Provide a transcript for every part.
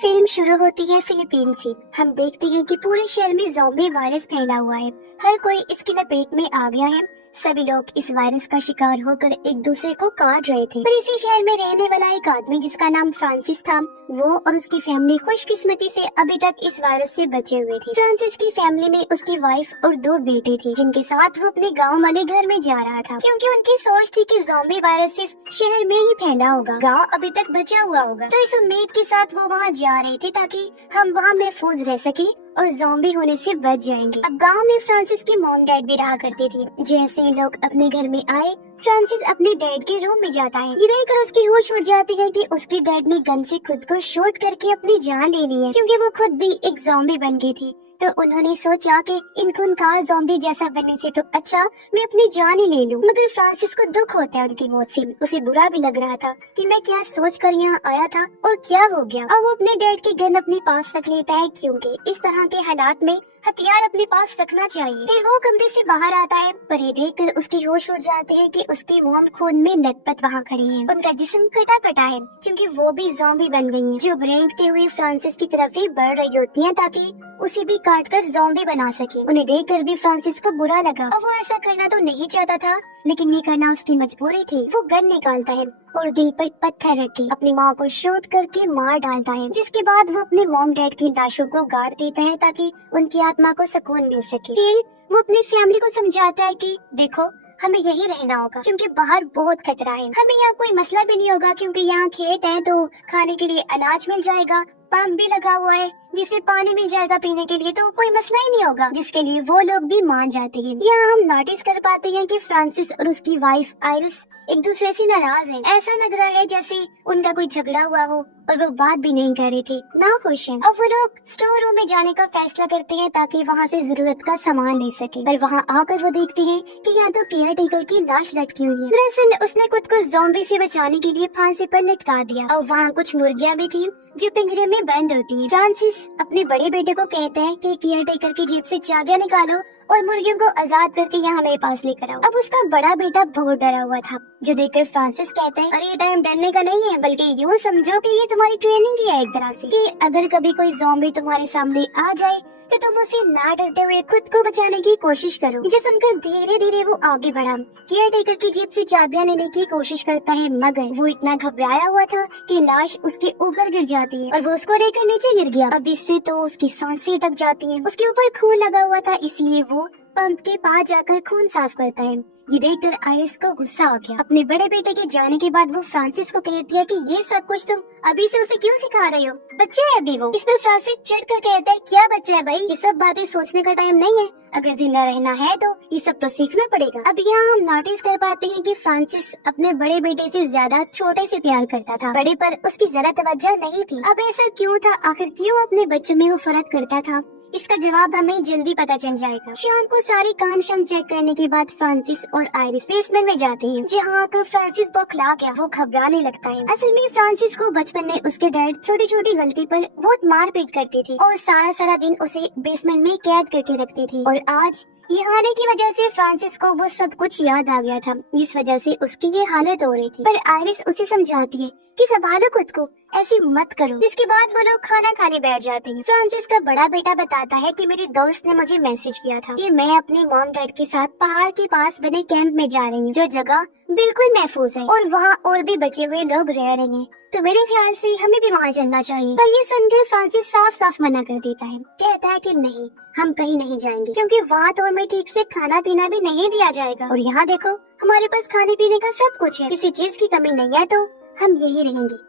Film शुरू होती है फिलीपीन से। हम देखते हैं कि पूरे शहर में ज़ॉम्बी वायरस फैला हुआ है। हर कोई इसकी लपेट में आ गया है। सभी लोग इस वायरस का शिकार होकर एक दूसरे को काट रहे थे। पर इसी शहर में रहने वाला एक आदमी जिसका नाम फ्रांसिस था, वो और उसकी फैमिली खुशकिस्मती से अभी तक इस वायरस से बचे हुए थे। फ्रांसिस की फैमिली में उसकी वाइफ और 2 बेटे थे, जिनके साथ वो अपने गाँव वाले घर में जा रहा था, क्योंकि उनकी सोच थी कि ज़ॉम्बी वायरस सिर्फ शहर में ही फैला होगा, गाँव अभी तक बचा हुआ होगा। तो इस उम्मीद के साथ वो वहाँ जा रहे थे ताकि हम वहाँ महफूज रह सके और ज़ॉम्बी होने से बच जाएंगे। अब गांव में फ्रांसिस की मॉम डैड भी रहा करती थी। जैसे ही लोग अपने घर में आए, फ्रांसिस अपने डैड के रूम में जाता है। ये देखकर उसकी होश उड़ जाती है कि उसके डैड ने गन से खुद को शूट करके अपनी जान ले ली है, क्योंकि वो खुद भी एक ज़ॉम्बी बन गई थी। तो उन्होंने सोचा कि इन खूंखार ज़ॉम्बी जैसा बनने से तो अच्छा मैं अपनी जान ही ले लूं। मगर फ्रांसिस को दुख होता है उनकी मौत से। उसे बुरा भी लग रहा था कि मैं क्या सोच कर यहाँ आया था और क्या हो गया। अब वो अपने डैड की गन अपने पास रख लेता है, क्योंकि इस तरह के हालात में हथियार अपने पास रखना चाहिए। फिर वो कमरे से बाहर आता है, पर ये देखकर उसकी होश उड़ जाती है कि उसकी मॉम खून में लथपथ वहाँ खड़ी है। उनका जिस्म कटा कटा है, क्योंकि वो भी ज़ॉम्बी बन गई हैं, जो रेंगते हुए फ्रांसिस की तरफ ही बढ़ रही होती हैं ताकि उसे भी काट कर ज़ॉम्बी बना सके। उन्हें देखकर भी फ्रांसिस को बुरा लगा और वो ऐसा करना तो नहीं चाहता था, लेकिन ये करना उसकी मजबूरी थी। वो गन निकालता है और दिल पर पत्थर रख के अपनी माँ को शूट करके मार डालता है, जिसके बाद वो अपने मॉम डैड की लाशों को गाड़ देता है ताकि उनकी आत्मा को सुकून मिल सके। फिर वो अपनी फैमिली को समझाता है कि देखो, हमें यही रहना होगा, क्योंकि बाहर बहुत खतरा है। हमें यहाँ कोई मसला भी नहीं होगा, क्योंकि यहाँ खेत है तो खाने के लिए अनाज मिल जाएगा, पंप भी लगा हुआ है जिसे पानी मिल जाएगा पीने के लिए, तो कोई मसला ही नहीं होगा, जिसके लिए वो लोग भी मान जाते हैं। यहाँ हम नोटिस कर पाते हैं कि फ्रांसिस और उसकी वाइफ आइरिस एक दूसरे से नाराज हैं। ऐसा लग रहा है जैसे उनका कोई झगड़ा हुआ हो और वो बात भी नहीं कर रहे थे, ना खुश हैं। अब वो लोग स्टोर रूम में जाने का फैसला करते हैं ताकि वहाँ से जरूरत का सामान ले सके। पर वहाँ आकर वो देखते हैं कि यहाँ तो केयर टेकर की लाश लटकी हुई है। दरअसल उसने खुद को ज़ॉम्बी से बचाने के लिए फांसी पर लटका दिया। और वहाँ कुछ मुर्गियाँ भी थी जो पिंजरे में बंद होती है। फ्रांसिस अपने बड़े बेटे को कहता है कि केयर टेकर की जेब से चाबियां निकालो और मुर्गियों को आजाद करके यहाँ मेरे पास लेकर आओ। अब उसका बड़ा बेटा बहुत डरा हुआ था, जो देखकर फ्रांसिस कहता है, अरे ये टाइम डरने का नहीं है, बल्कि यूँ समझो कि ये तुम्हारी ट्रेनिंग ही है एक तरह से, कि अगर कभी कोई ज़ॉम्बी तुम्हारे सामने आ जाए तो तुम उसे ना डरते हुए खुद को बचाने की कोशिश करो। जो सुनकर धीरे धीरे वो आगे बढ़ा। केयर टेकर की जेब से चाबियां लेने की कोशिश करता है, मगर वो इतना घबराया हुआ था कि लाश उसके ऊपर गिर जाती है और वो उसको लेकर नीचे गिर गया। अब इससे तो उसकी सांसें अटक जाती हैं। उसके ऊपर खून लगा हुआ था, इसलिए वो पंप के पास जाकर खून साफ करता है। ये देखकर आइरिस को गुस्सा आ गया। अपने बड़े बेटे के जाने के बाद वो फ्रांसिस को कहती है कि ये सब कुछ तुम अभी से उसे क्यों सिखा रहे हो, बच्चा है अभी वो। इस पर फ्रांसिस चिढ़कर कहता है, क्या बच्चा है भाई, ये सब बातें सोचने का टाइम नहीं है, अगर जिंदा रहना है तो ये सब तो सीखना पड़ेगा। अब यहाँ हम नोटिस कर पाते हैं कि फ्रांसिस अपने बड़े बेटे से ज्यादा छोटे से प्यार करता था, बड़े पर उसकी ज्यादा तवज्जो नहीं थी। अब ऐसा क्यों था, आखिर क्यों अपने बच्चों में वो फर्क करता था, इसका जवाब हमें जल्दी पता चल जाएगा। शाम को सारे काम शाम चेक करने के बाद फ्रांसिस और आइरिस बेसमेंट में जाते हैं, जहाँ आकर फ्रांसिस बौखला गया। वो घबराने लगता है। असल में फ्रांसिस को बचपन में उसके डैड छोटी छोटी गलती पर बहुत मार पीट करती थी और सारा सारा दिन उसे बेसमेंट में कैद करके रखती थी। और आज यहाँ आने की वजह से फ्रांसिस को वो सब कुछ याद आ गया था, जिस वजह से उसकी ये हालत हो रही थी। पर आइरिस उसे समझाती है कि संभालो खुद को, ऐसी मत करो। इसके बाद वो लोग खाना खाने बैठ जाते हैं। फ्रांसिस का बड़ा बेटा बताता है कि मेरे दोस्त ने मुझे मैसेज किया था कि मैं अपने मॉम डैड के साथ पहाड़ के पास बने कैंप में जा रही हूँ, जो जगह बिल्कुल महफूज है और वहाँ और भी बचे हुए लोग रह रहे हैं, तो मेरे ख्याल से हमें भी वहाँ चलना चाहिए। पर ये सुनकर फ्रांसिस साफ साफ मना कर देता है, कहता है कि नहीं, हम कहीं नहीं जाएंगे, क्योंकि वहाँ तो हमें ठीक से खाना पीना भी नहीं दिया जाएगा, और यहाँ देखो हमारे पास खाने पीने का सब कुछ है, किसी चीज की कमी नहीं है, तो हम यही रहेंगे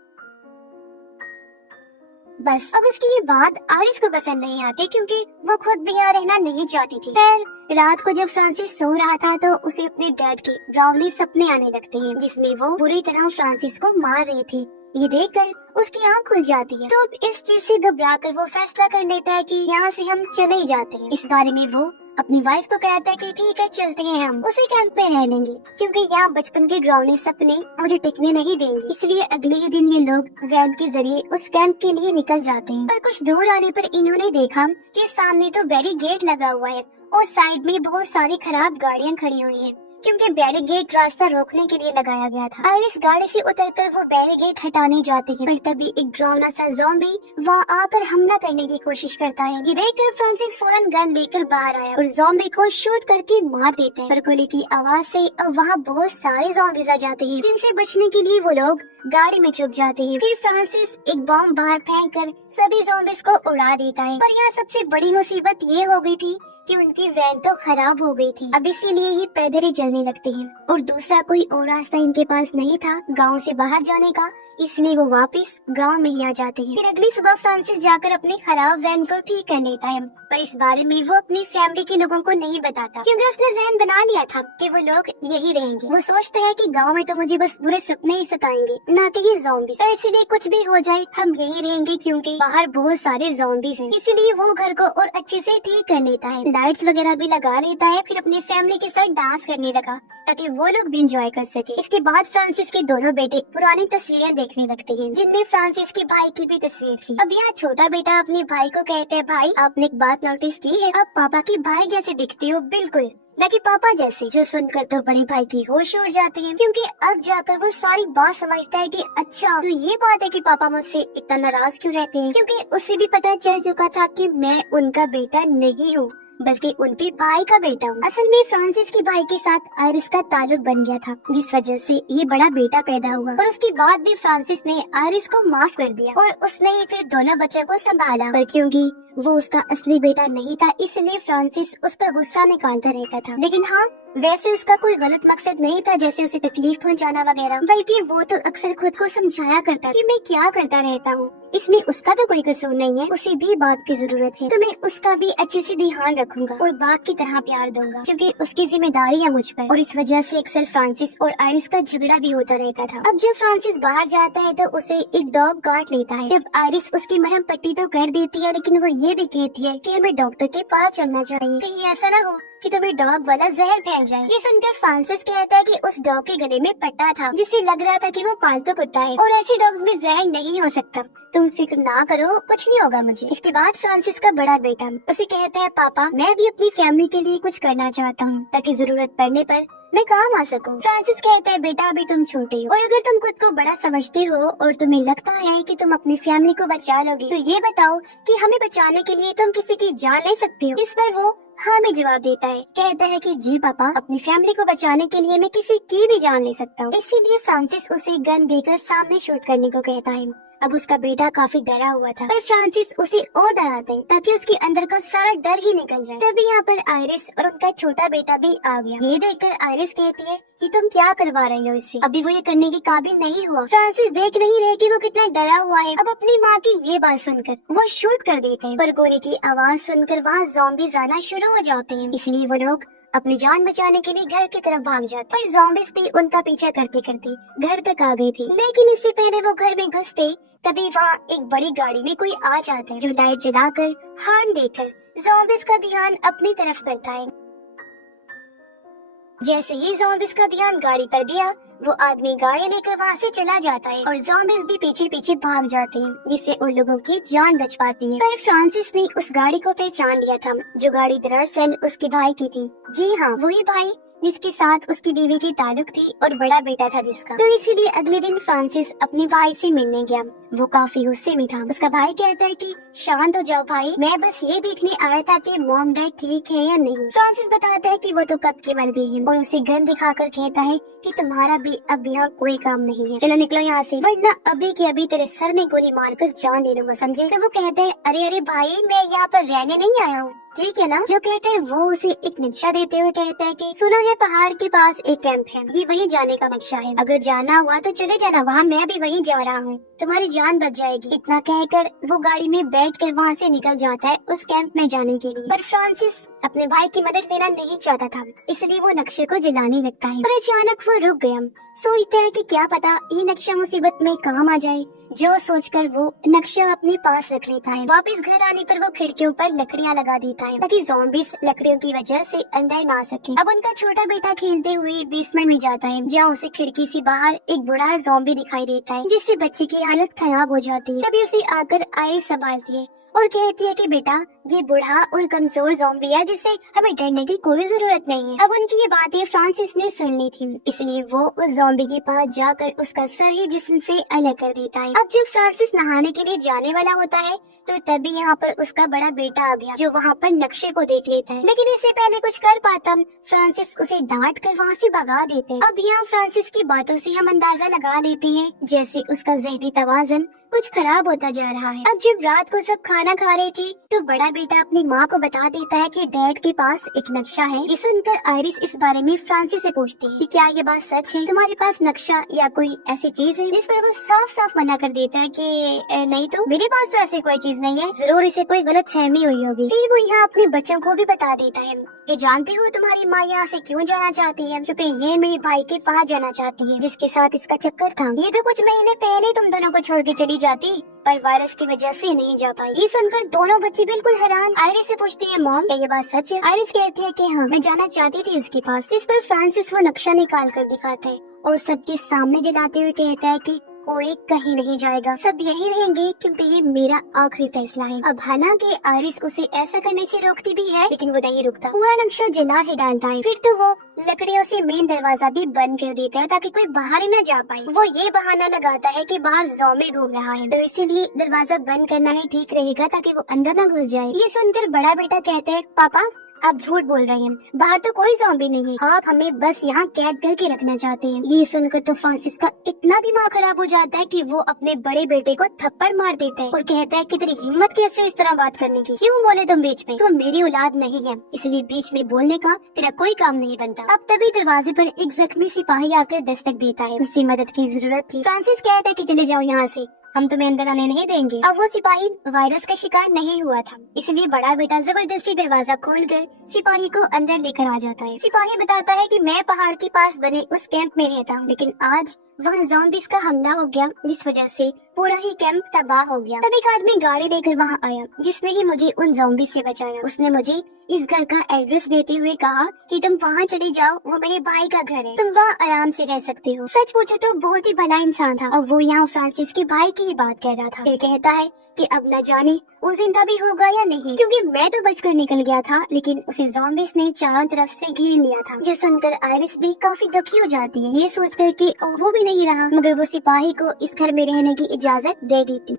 बस। अब उसकी ये बात आरिस को पसंद नहीं आती, क्योंकि वो खुद भी यहाँ रहना नहीं चाहती थी। खैर रात को जब फ्रांसिस सो रहा था तो उसे अपने डैड के डरावने सपने आने लगते हैं, जिसमें वो बुरी तरह फ्रांसिस को मार रही थी। ये देखकर उसकी आँख खुल जाती है। तो अब इस चीज से घबराकर वो फैसला कर लेता है कि यहाँ से हम चले ही जाते हैं। इस बारे में वो अपनी वाइफ को कहता है कि ठीक है चलते हैं, हम उसी कैंप में रह लेंगे, क्योंकि यहाँ बचपन के डरावने सपने मुझे टिकने नहीं देंगे। इसलिए अगले ही दिन ये लोग वैन के जरिए उस कैंप के लिए निकल जाते हैं। पर कुछ दूर आने पर इन्होंने देखा कि सामने तो बैरिकेड लगा हुआ है और साइड में बहुत सारी खराब गाड़ियाँ खड़ी हुई है। क्योंकि बैरिकेड रास्ता रोकने के लिए लगाया गया था। आयरिस गाड़ी से उतरकर वो बैरिकेड हटाने जाती है, पर तभी एक डरावना सा ज़ॉम्बी वहाँ आकर हमला करने की कोशिश करता है। ये देखकर फ्रांसिस फौरन गन लेकर बाहर आया और ज़ॉम्बी को शूट करके मार देता है। पर गोली की आवाज से अब वहाँ बहुत सारे ज़ॉम्बीज आ जाते हैं, जिनसे बचने के लिए वो लोग गाड़ी में छुप जाते हैं। फिर फ्रांसिस एक बम बाहर फेंककर सभी ज़ॉम्बीज को उड़ा देता है। पर यहाँ सबसे बड़ी मुसीबत ये हो गई थी कि उनकी वैन तो खराब हो गई थी। अब इसीलिए ये पैदल ही चलने लगते हैं और दूसरा कोई और रास्ता इनके पास नहीं था गांव से बाहर जाने का, इसलिए वो वापस गांव में ही आ जाते हैं। फिर अगली सुबह फ्रांसिस जाकर अपनी खराब वैन को ठीक कर लेता है, पर इस बारे में वो अपनी फैमिली के लोगों को नहीं बताता, क्योंकि उसने जहन बना लिया था कि वो लोग यही रहेंगे। वो सोचता है कि गांव में तो मुझे बस बुरे सपने ही सताएंगे, ना कि ये ज़ॉम्बी। तो इसीलिए कुछ भी हो जाए हम यही रहेंगे, क्योंकि बाहर बहुत सारे ज़ॉम्बीज हैं। इसीलिए वो घर को और अच्छे से ठीक कर लेता है, लाइट्स वगैरह भी लगा लेता है। फिर अपनी फैमिली के साथ डांस करने लगा ताकि वो लोग भी इंजॉय कर सके। इसके बाद फ्रांसिस के दोनों बेटे पुरानी तस्वीरें देखने लगते हैं, जिनमें फ्रांसिस के भाई की भी तस्वीर थी। अब यहाँ छोटा बेटा अपने भाई को कहता है, भाई आपने एक बात नोटिस की है, आप पापा के भाई जैसे दिखते हो, बिल्कुल न कि पापा जैसे। जो सुनकर तो बड़े भाई की होश उड़ जाती है, क्योंकि अब जाकर वो सारी बात समझता है कि अच्छा तो ये बात है कि पापा मुझसे इतना नाराज क्यों रहते हैं, क्योंकि उसे भी पता चल चुका था कि मैं उनका बेटा नहीं हूँ, बल्कि उनके भाई का बेटा हूँ। असल में फ्रांसिस के भाई के साथ आयरिस का ताल्लुक बन गया था, जिस वजह से ये बड़ा बेटा पैदा हुआ। और उसके बाद भी फ्रांसिस ने आयरिस को माफ कर दिया और उसने ही फिर दोनों बच्चों को संभाला। पर क्योंकि वो उसका असली बेटा नहीं था, इसलिए फ्रांसिस उस पर गुस्सा निकालता रहता था। लेकिन हाँ, वैसे उसका कोई गलत मकसद नहीं था, जैसे उसे तकलीफ पहुंचाना वगैरह, बल्कि वो तो अक्सर खुद को समझाया करता कि मैं क्या करता रहता हूँ, इसमें उसका तो कोई कसूर नहीं है, उसे भी बात की जरूरत है, तो मैं उसका भी अच्छे से ध्यान रखूंगा और बाप की तरह प्यार दूंगा, क्योंकि उसकी जिम्मेदारी है मुझ पर। और इस वजह से अक्सर फ्रांसिस और आयरिस का झगड़ा भी होता रहता था। अब जब फ्रांसिस बाहर जाता है तो उसे एक डॉग काट लेता है। जब आयरिस उसकी मरहम पट्टी तो कर देती है, लेकिन वो ये भी कहती है कि हमें डॉक्टर के पास चलना चाहिए, कहीं ऐसा ना हो कि तुम्हें डॉग वाला जहर फैल जाए। ये सुनकर फ्रांसिस कहता है कि उस डॉग के गले में पट्टा था, जिससे लग रहा था कि वो पालतू कुत्ता है और ऐसे डॉग्स में जहर नहीं हो सकता, तुम फिक्र ना करो, कुछ नहीं होगा मुझे। इसके बाद फ्रांसिस का बड़ा बेटा उसे कहता है, पापा मैं भी अपनी फैमिली के लिए कुछ करना चाहता हूँ, ताकि जरूरत पड़ने पर मैं काम आ सकूं। फ्रांसिस कहता है, बेटा अभी तुम छोटे हो और अगर तुम खुद को बड़ा समझते हो और तुम्हें लगता है कि तुम अपनी फैमिली को बचा लोगे, तो ये बताओ कि हमें बचाने के लिए तुम किसी की जान ले सकते हो। इस पर वो हाँ में जवाब देता है, कहता है कि जी पापा, अपनी फैमिली को बचाने के लिए मैं किसी की भी जान ले सकता हूँ। इसीलिए फ्रांसिस उसे गन देकर सामने शूट करने को कहता है। अब उसका बेटा काफी डरा हुआ था, पर फ्रांसिस उसे और डराते हैं ताकि उसके अंदर का सारा डर ही निकल जाए। तभी यहाँ पर आयरिस और उनका छोटा बेटा भी आ गया। ये देखकर आयरिस कहती है कि तुम क्या करवा रहे हो इससे, अभी वो ये करने के काबिल नहीं हुआ। फ्रांसिस देख नहीं रहे कि वो कितना डरा हुआ है। अब अपनी माँ की ये बात सुनकर वो शूट कर देते हैं, पर गोली की आवाज सुनकर वहाँ ज़ॉम्बीज़ आना शुरू हो जाते हैं। इसलिए वो लोग अपनी जान बचाने के लिए घर की तरफ भाग जाते, पर ज़ॉम्बीज़ भी उनका पीछा करते करते घर तक आ गई थी। लेकिन इससे पहले वो घर में घुसते तभी वहाँ एक बड़ी गाड़ी में कोई आ जाता है, जो लाइट जलाकर हॉर्न देकर ज़ॉम्बीज़ का ध्यान अपनी तरफ करता है। जैसे ही ज़ॉम्बीज़ का ध्यान गाड़ी पर गया, वो आदमी गाड़ी लेकर वहाँ से चला जाता है और ज़ॉम्बीज़ भी पीछे पीछे भाग जाते हैं, जिससे उन लोगों की जान बच पाती है। पर फ्रांसिस ने उस गाड़ी को पहचान लिया था, जो गाड़ी दरअसल उसके भाई की थी। जी हाँ, वही भाई जिसके साथ उसकी बीवी की ताल्लुक थी और बड़ा बेटा था जिसका। तो इसीलिए अगले दिन फ्रांसिस अपने भाई से मिलने गया। वो काफी गुस्से में था। उसका भाई कहता है कि शांत हो जाओ भाई, मैं बस ये देखने आया था कि मॉम डैड ठीक है या नहीं। फ्रांसिस बताता है कि वो तो कब के मर गई है और उसे गन दिखाकर कहता है कि तुम्हारा भी अब यहाँ कोई काम नहीं है, चलो निकलो यहाँ से, वरना अभी के अभी तेरे सर में गोली मारकर जान ले लूंगा, समझे। तो वो कहता है, अरे अरे भाई, मैं यहाँ पर रहने नहीं आया हूँ, ठीक है ना। जो कहकर वो उसे एक नक्शा देते हुए कहता है कि सुनो है पहाड़ के पास एक कैंप है, ये वहीं जाने का नक्शा है, अगर जाना हुआ तो चले जाना, वहाँ मैं भी वहीं जा रहा हूँ, तुम्हारी जान बच जाएगी। इतना कहकर वो गाड़ी में बैठकर वहाँ से निकल जाता है उस कैंप में जाने के लिए। पर फ्रांसिस अपने भाई की मदद लेना नहीं चाहता था, इसलिए वो नक्शे को जलाने लगता है। पर अचानक वो रुक गया, सोचता है कि क्या पता ये नक्शा मुसीबत में काम आ जाए। जो सोचकर वो नक्शा अपने पास रख लेता है। वापस घर आने पर वो खिड़कियों पर लकड़ियाँ लगा देता है ताकि ज़ॉम्बीज़ लकड़ियों की वजह से अंदर ना सके। अब उनका छोटा बेटा खेलते हुए बेसमेंट में जाता है, जहाँ उसे खिड़की से बाहर एक बड़ा ज़ॉम्बी दिखाई देता है, जिससे बच्चे की हालत खराब हो जाती है। तभी उसे आकर आयरिस संभालती है और कहती है कि बेटा ये बूढ़ा और कमजोर ज़ॉम्बी है जिससे हमें डरने की कोई जरूरत नहीं है। अब उनकी ये बातें फ्रांसिस ने सुन ली थी, इसलिए वो उस ज़ॉम्बी के पास जाकर उसका सर ही जिस्म से अलग कर देता है। अब जब फ्रांसिस नहाने के लिए जाने वाला होता है तो तभी यहाँ पर उसका बड़ा बेटा आ गया जो वहाँ पर नक्शे को देख लेता है, लेकिन इससे पहले कुछ कर पाता फ्रांसिस उसे डांट कर वहाँ से भगा देते हैं। अब यहाँ फ्रांसिस की बातों से हम अंदाजा लगा लेते हैं जैसे उसका ज़हनी तवाज़ुन कुछ खराब होता जा रहा है। अब जब रात को सब खाना खा रहे थे तो बड़ा बेटा अपनी माँ को बता देता है कि डैड के पास एक नक्शा है। ये सुनकर आयरिस इस बारे में फ्रांसिस से पूछती है कि क्या ये बात सच है, तुम्हारे पास नक्शा या कोई ऐसी चीज है? जिस पर वो साफ साफ मना कर देता है कि नहीं तो मेरे पास तो ऐसी कोई चीज नहीं है, जरूर इसे कोई गलत फहमी हुई होगी। फिर वो यहाँ अपने बच्चों को भी बता देता है कि जानते हो तुम्हारी माँ यहाँ से क्यों जाना चाहती है, क्योंकि ये मेरे भाई के पास जाना चाहती है जिसके साथ इसका चक्कर था। ये तो कुछ महीने पहले तुम दोनों को छोड़ के चली जाती पर वायरस की वजह से नहीं जा पाई। ये सुनकर दोनों बच्चे बिल्कुल हैरान आयरिस से पूछते हैं मॉम क्या ये बात सच है? आयरिस कहती है कि हाँ मैं जाना चाहती थी उसके पास। इस पर फ्रांसिस वो नक्शा निकाल कर दिखाता है और सबके सामने जलाते हुए कहता है कि कोई कहीं नहीं जाएगा, सब यही रहेंगे क्योंकि ये मेरा आखिरी फैसला है। अब हालांकि आयरिस उसे ऐसा करने से रोकती भी है लेकिन वो नहीं रुकता, पूरा नक्शा जला ही डालता है। फिर तो वो लकड़ियों से मेन दरवाजा भी बंद कर देता है ताकि कोई बाहर ही न जा पाए। वो ये बहाना लगाता है कि बाहर ज़ॉम्बी घूम रहा है तो इसीलिए दरवाजा बंद करना ही ठीक रहेगा ताकि वो अंदर न घुस जाए। ये सुनकर बड़ा बेटा कहता है पापा आप झूठ बोल रहे हैं, बाहर तो कोई ज़ॉम्बी नहीं है, आप हमें बस यहाँ कैद करके रखना चाहते हैं। ये सुनकर तो फ्रांसिस का इतना दिमाग खराब हो जाता है कि वो अपने बड़े बेटे को थप्पड़ मार देता है और कहता है कि तेरी हिम्मत कैसे इस तरह बात करने की, क्यों बोले तुम बीच में, तुम मेरी औलाद नहीं है इसलिए बीच में बोलने का तेरा कोई काम नहीं बनता। अब तभी दरवाजे पर एक जख्मी सिपाही आकर दस्तक देता है, उससे मदद की जरूरत थी। फ्रांसिस कहता है कि चले जाओ यहाँ से, हम तुम्हें अंदर आने नहीं देंगे। अब वो सिपाही वायरस का शिकार नहीं हुआ था इसलिए बड़ा बेटा जबरदस्ती दरवाजा खोलकर सिपाही को अंदर लेकर आ जाता है। सिपाही बताता है कि मैं पहाड़ के पास बने उस कैंप में रहता हूँ लेकिन आज वहाँ ज़ॉम्बीज़ का हमला हो गया जिस वजह से पूरा ही कैंप तबाह हो गया। तब एक आदमी गाड़ी लेकर वहाँ आया जिसने ही मुझे उन ज़ॉम्बीज़ से बचाया। उसने मुझे इस घर का एड्रेस देते हुए कहा कि तुम वहाँ चले जाओ, वो मेरे भाई का घर है, तुम वहाँ आराम से रह सकते हो। सच पूछो तो बहुत ही भला इंसान था और वो यहाँ फ्रांसिस के भाई की ही बात कह रहा था। फिर कहता है कि अब न जाने वो जिंदा भी होगा या नहीं, क्योंकि मैं तो बचकर निकल गया था लेकिन उसे ज़ॉम्बीज़ ने चारों तरफ से घेर लिया था। जो सुनकर आयरिस भी काफी दुखी हो जाती है, ये सोचकर कि वो भी नहीं रहा मगर वो सिपाही को इस घर में रहने की इजाजत दे देती।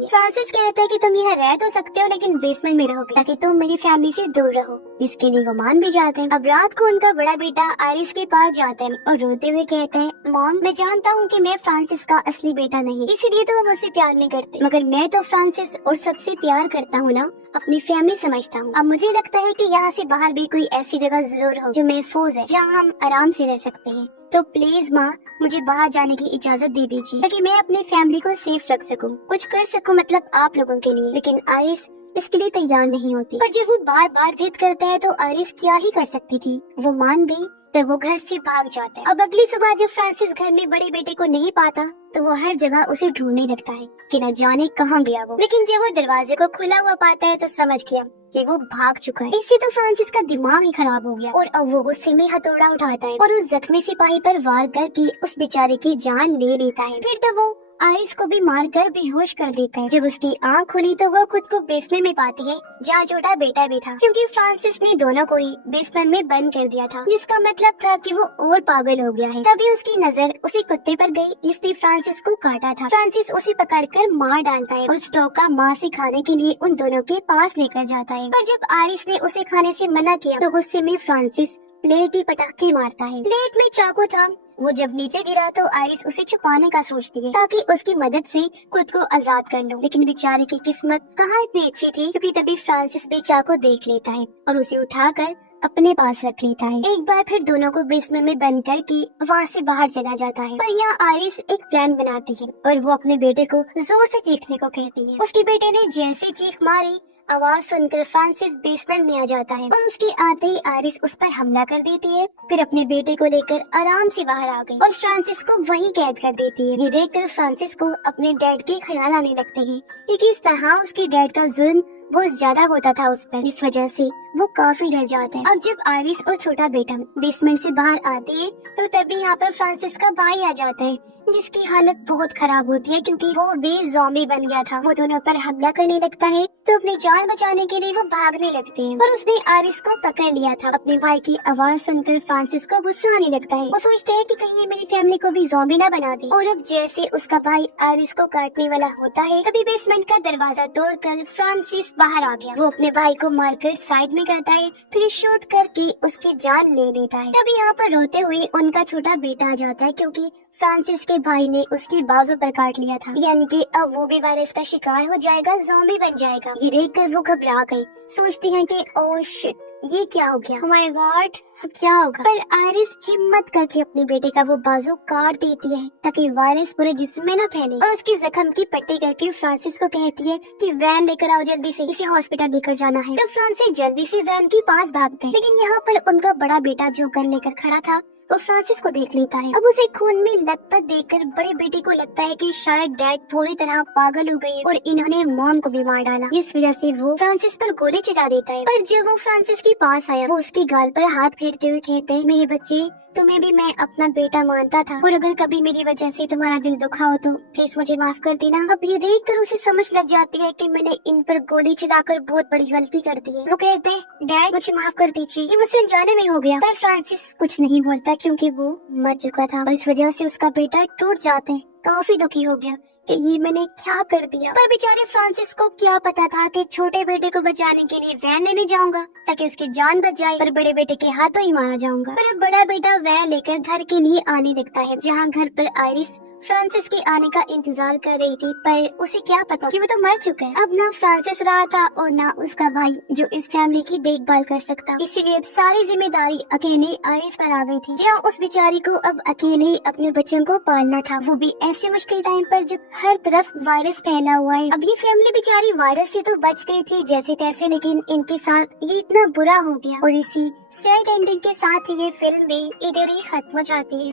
फ्रांसिस कहता है कि तुम यहाँ रह तो सकते हो लेकिन बेसमेंट में रहोगे ताकि तुम मेरी फैमिली से दूर रहो। इसके लिए वो मान भी जाते हैं। अब रात को उनका बड़ा बेटा आयरिस के पास जाता है और रोते हुए कहता है मॉम मैं जानता हूँ कि मैं फ्रांसिस का असली बेटा नहीं, इसीलिए तो वो मुझसे प्यार नहीं करते, मगर मैं तो फ्रांसिस और सबसे प्यार करता हूँ ना, अपनी फैमिली समझता हूँ। अब मुझे लगता है कि यहाँ से बाहर भी कोई ऐसी जगह जरूर हो जो महफूज है, जहाँ हम आराम से रह सकते हैं। तो प्लीज माँ मुझे बाहर जाने की इजाजत दे दीजिए ताकि मैं अपनी फैमिली को सेफ रख सकूं, कुछ कर सकूं मतलब आप लोगों के लिए। लेकिन आयरिस इसके लिए तैयार नहीं होती, पर जब वो बार बार जिद करता है तो आयरिस क्या ही कर सकती थी, वो मान गई तो वो घर से भाग जाता है। अब अगली सुबह जब फ्रांसिस घर में बड़े बेटे को नहीं पाता तो वो हर जगह उसे ढूंढने लगता है कि न जाने कहाँ गया वो। लेकिन जब वो दरवाजे को खुला हुआ पाता है तो समझ गया कि वो भाग चुका है। इससे तो फ्रांसिस का दिमाग ही खराब हो गया और अब वो गुस्से में हथौड़ा उठाता है और उस जख्मी सिपाही पर वार करके उस बेचारे की जान ले लेता है। फिर तो वो आयरिस को भी मारकर बेहोश कर देता है। जब उसकी आंख खुली तो वो खुद को बेसमेंट में पाती है जहाँ छोटा बेटा भी था, क्योंकि फ्रांसिस ने दोनों को ही बेसमेंट में बंद कर दिया था, जिसका मतलब था कि वो और पागल हो गया है। तभी उसकी नजर उसी कुत्ते पर गई जिसने फ्रांसिस को काटा था। फ्रांसिस उसे पकड़कर मार डालता है और स्टोव का माँ से खाने के लिए उन दोनों के पास लेकर जाता है। पर जब आयरिस ने उसे खाने से मना किया तो गुस्से में फ्रांसिस प्लेट ही पटाखे मारता है। प्लेट में चाकू था, वो जब नीचे गिरा तो आयरिस उसे छुपाने का सोचती है ताकि उसकी मदद से खुद को आजाद कर लो। लेकिन बेचारे की किस्मत कहाँ इतनी अच्छी थी, क्योंकि तभी फ्रांसिस भी चाकू देख लेता है और उसे उठाकर अपने पास रख लेता है। एक बार फिर दोनों को बेसमेंट में बंद करके वहाँ से बाहर चला जाता है। पर यहाँ आयरिस एक प्लान बनाती है और वो अपने बेटे को जोर से चीखने को कहती है। उसके बेटे ने जैसे चीख मारी, आवाज सुनकर फ्रांसिस बेसमेंट में आ जाता है और उसके आते ही आयरिस उस पर हमला कर देती है। फिर अपने बेटे को लेकर आराम से बाहर आ गई और फ्रांसिस को वहीं कैद कर देती है। ये देखकर फ्रांसिस को अपने डैड के ख्याल आने लगते हैं कि किस तरह उसके डैड का जुल्म बहुत ज्यादा होता था उस पर। इस वजह से वो काफी डर जाता है। अब जब आयरिस और छोटा बेटा बेसमेंट से बाहर आते हैं तो तभी यहाँ पर फ्रांसिस का भाई आ जाता है, जिसकी हालत बहुत खराब होती है क्योंकि वो भी ज़ॉम्बी बन गया था। वो दोनों पर हमला करने लगता है तो अपनी जान बचाने के लिए वो भागने लगते हैं, पर उसने आयरिस को पकड़ लिया था। अपने भाई की आवाज सुनकर फ्रांसिस को गुस्सा आने लगता है। वो सोचते है कि कहीं ये मेरी फैमिली को भी ज़ॉम्बी ना बना दे। और अब जैसे उसका भाई आयरिस को काटने वाला होता है तभी बेसमेंट का दरवाजा तोड़कर फ्रांसिस बाहर आ गया। वो अपने भाई को मारकर साइड में करता है, फिर शूट करके उसकी जान ले लेता है। तभी यहाँ पर रोते हुए उनका छोटा बेटा आ जाता है क्योंकि फ्रांसिस के भाई ने उसकी बाजू पर काट लिया था, यानी कि अब वो भी वायरस का शिकार हो जाएगा, ज़ॉम्बी बन जाएगा। ये देखकर वो घबरा गई, सोचती है कि ओह शिट, ये क्या हो गया, ओह माय गॉड, क्या होगा। पर आयरिस हिम्मत करके अपने बेटे का वो बाजू काट देती है ताकि वायरस पूरे जिस्म में न फैले, और उसके जख्म की पट्टी करके फ्रांसिस को कहती है कि वैन लेकर आओ, जल्दी से इसे हॉस्पिटल लेकर जाना है। तो फ्रांसिस जल्दी से वैन के पास भागते हैं, लेकिन यहाँ पर उनका बड़ा बेटा जो गन लेकर खड़ा था वो फ्रांसिस को देख लेता है। अब उसे खून में लथपथ देखकर बड़े बेटे को लगता है कि शायद डैड पूरी तरह पागल हो गई है और इन्होंने मॉम को भी मार डाला। इस वजह से वो फ्रांसिस पर गोली चला देता है। पर जब वो फ्रांसिस के पास आया वो उसकी गाल पर हाथ फेरते हुए कहते हैं, मेरे बच्चे, तुम्हें भी मैं अपना बेटा मानता था और अगर कभी मेरी वजह से तुम्हारा दिल दुखा हो तो प्लीज मुझे माफ कर देना। अब ये देखकर उसे समझ लग जाती है कि मैंने इन पर गोली चलाकर बहुत बड़ी गलती कर दी है। वो कहते हैं, डैड मुझे माफ कर दीजिए, ये मुझसे अनजाने में हो गया। पर फ्रांसिस कुछ नहीं बोलता क्योंकि वो मर चुका था और इस वजह से उसका बेटा टूट जाते हैं। काफी दुखी हो गया कि ये मैंने क्या कर दिया। पर बेचारे फ्रांसिस को क्या पता था कि छोटे बेटे को बचाने के लिए वैन लेने जाऊंगा ताकि उसकी जान बच जाए, पर बड़े बेटे के हाथों ही मारा जाऊंगा। पर अब बड़ा बेटा वैन लेकर घर के लिए आने लगता है, जहाँ घर पर आयरिस फ्रांसिस के आने का इंतजार कर रही थी, पर उसे क्या पता कि वो तो मर चुका है। अब ना फ्रांसिस रहा था और ना उसका भाई जो इस फैमिली की देखभाल कर सकता, इसीलिए अब सारी जिम्मेदारी अकेले आयरिस पर आ गई थी, जहाँ उस बेचारी को अब अकेले ही अपने बच्चों को पालना था, वो भी ऐसे मुश्किल टाइम पर जब हर तरफ वायरस फैला हुआ है। अब ये फैमिली बेचारी वायरस से तो बच गई थी जैसे तैसे, लेकिन इनके साथ ये इतना बुरा हो गया और इसी सैड एंडिंग के साथ ये फिल्म भी इधर ही खत्म हो जाती है।